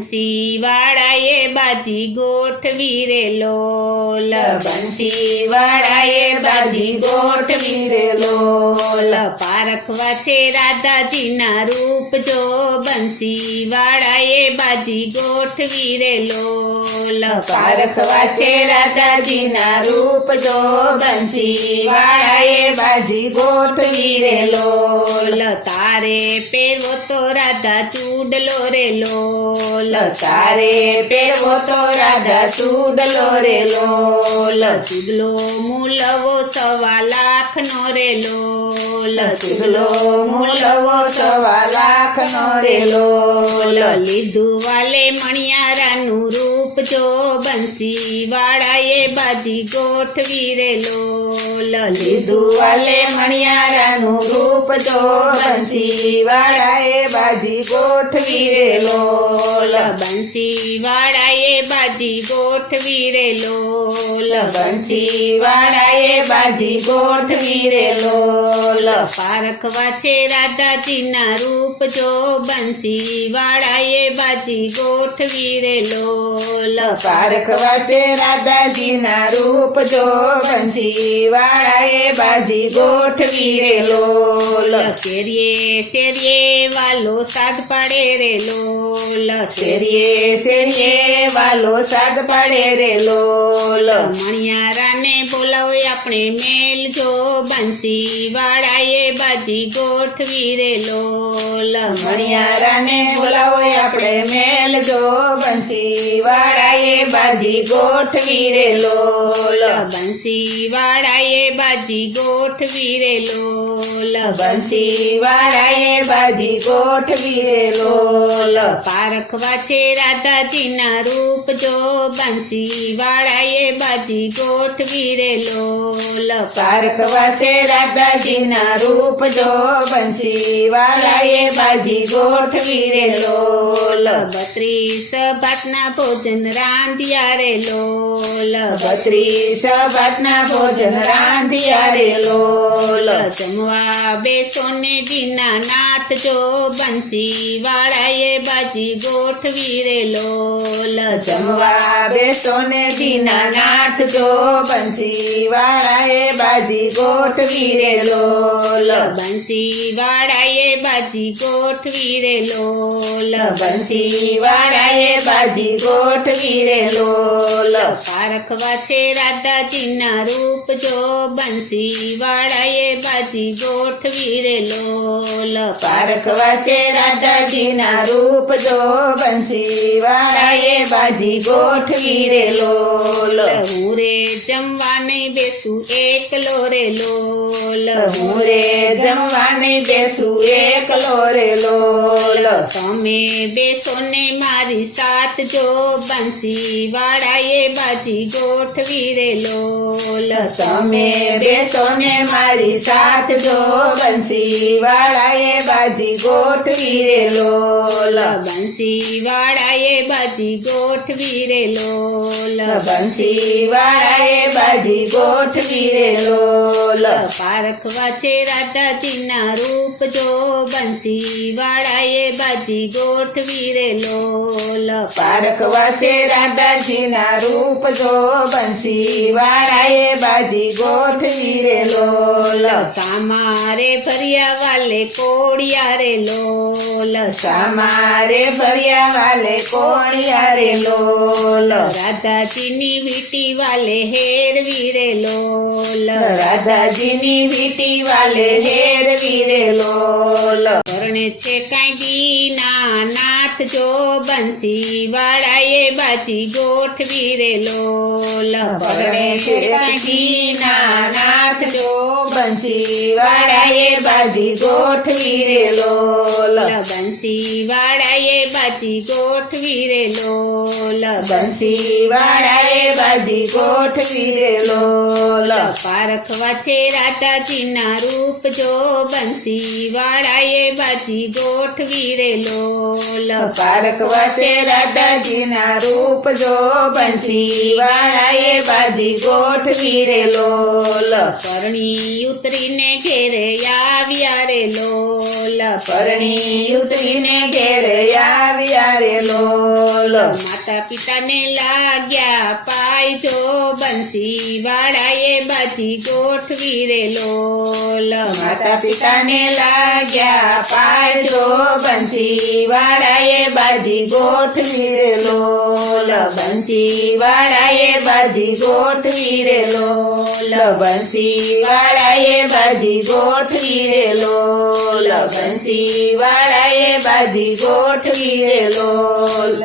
બંસીવાળાએ બાજી ગોઠવી રે લોલ બંસીવાળાએ બાજી ગોઠવી રે લોલ પારખવા છે રાધાજીના રૂપ જો બંસીવાળાએ બાજી ગોઠવી રે લોલ પારખવા છે રાધાજીના રૂપ જો બંસીવાળાએ બાજી ગોઠવી રે લોલ તારે પહેરવો તો રાધા ચૂડલો રે લોલ તારે પહેરવો તો રાધા ચૂડલો રે લોલ ચૂડલો મૂલવો 1.25 લાખનો રે લોલ ચૂડલો મૂલવો 1.25 લાખનો રે લોલ લીધું વાલે મણિયારાનું રૂપ જો બંસીવાળાએ બાજી ગોઠવી રે લોલ લીધું વાલે મણિયારાનું રૂપ જો બંસીવાળાએ બાજી ગોઠવી રે લોલ બંસીવાળાએ બાજી ગોઠવી રે લોલ બંસીવાળાએ બાજી ગોઠવી રે લોલ પારખવા છે રાધાજીના રૂપ જો બંસીવાળાએ બાજી ગોઠવી રે લોલ પારખવા છે રાધાજીના રૂપ જો બંસીવાળાએ બાજી ગોઠવી રે લોલ શેરીએ શેરીએ વાલો સાદ પાડે રે લોલ શેરીએ શેરીએ વાલો સાદ પાડે રે લોલ મણિયારાને બોલાવો આપણે મેલ જો બંસીવાળાએ બાજી ગોઠવી રે લોલ મણિયારાને બોલાવો આપણે મેલ જો બંસીવાળાએ બાજી ગોઠવી રે લોલ બંસીવાળાએ બાજી ગોઠવી રે લોલ બંસીવાળાએ બાજી ગોઠવી રે લોલ પારખવા છે રાધાજીના રૂપ જો બંસીવાળાએ બાજી ગોઠવી રે લોલ પારખવા છે રાધાજીના રૂપ જો બંસીવાળાએ બાજી ગોઠવી રે લોલ 32 ભાતના ભોજન રાંધ્યા રે લોલ 32 ભાતના ભોજન રાંધ્યા રે લોલ જમવા બેસો ને દીનાનાથ જો બંસીવાળાએ બાજી ગોઠવી રે લોલ જમવા બેસો ને દીનાનાથ જો બંસીવાળાએ બાજી ગોઠવી રે લોલ બંસીવાળાએ બાજી ગોઠવી રે લોલ બંસીવાળાએ બાજી ગોઠવી રે લોલ પારખવા છે રાધાજીના રૂપ જો બંસીવાળાએ બાજી ગોઠવી રે લોલ પારખવા છે રાધાજીના રૂપ જો બંસીવાળાએ બાજી ગોઠવી રે લોલ હું રે જમવા નહીં બેસું એકલો રે લોલ હું રે જમવા નહીં બેસું એકલો રે લોલ તમે બેસો ને મારી સાથ જો બંસીવાળાએ બાજી ગોઠવી રે લોલ તમે બેસો ને મારી સાથ જો બંસીવાળાએ બાજી ગોઠવી રે લોલ બંસીવાળાએ બાજી ગોઠવી રે લોલ બંસીવાળાએ બાજી ગોઠવી રે લોલ પારખવા છે રાધાજીના રૂપ જો બંસીવાળાએ બાજી ગોઠવી રે લોલ પારખવા છે રાધાજીના રૂપ જો બંસીવાળાએ બાજી ગોઠવી રે લોલ સામારે ભર્યા વાલે કોડિયા રે લોલ સામારે ભર્યા વાલે કોણિયા રે લોલ રાધાજીની વીટી વાલે હેરવી રે લોલ રાધાજીની વીટી વાલે હેરવી રે લોલ પરણે છે કાંઈ દીના નાથ જો બંસીવાળાએ બાજી ગોઠવી રે લોલ પરણે છે દીના નાથ જો બંસીવાળાએ બાજી ગોઠવી રે લોલ બંસીવાળાએ બાજી ગોઠવી રે લોલ બંસીવાળાએ બાજી ગોઠવી રે લોલ પારખવા છે રાધાજીના રૂપ જો બંસીવાળાએ બાજી ગોઠવી રે લોલ પારખવા છે રાધાજીના રૂપ જો બંસીવાળાએ બાજી ગોઠવી રે લોલ પરણી ઉતરીને ઘેરે આવ્યા રે લોલ પરણી ઉતરીને ઘેરે આવ્યા રે લોલ માતા પિતાને લાગ્યા પાય જો બંસી વાળાએ બાજી ગોઠવી રે લોલ માતા પિતાને લાગ્યા પાજો બંસી વાળાએ બાજી ગોઠવી રે લોલ બંસી વાળાએ બાજી ગોઠવી રે લોલ બંસી વાળાએ બાજી ગોઠવી રે લોલ બંસી વાળાએ બાજી ગોઠવી રે લોલ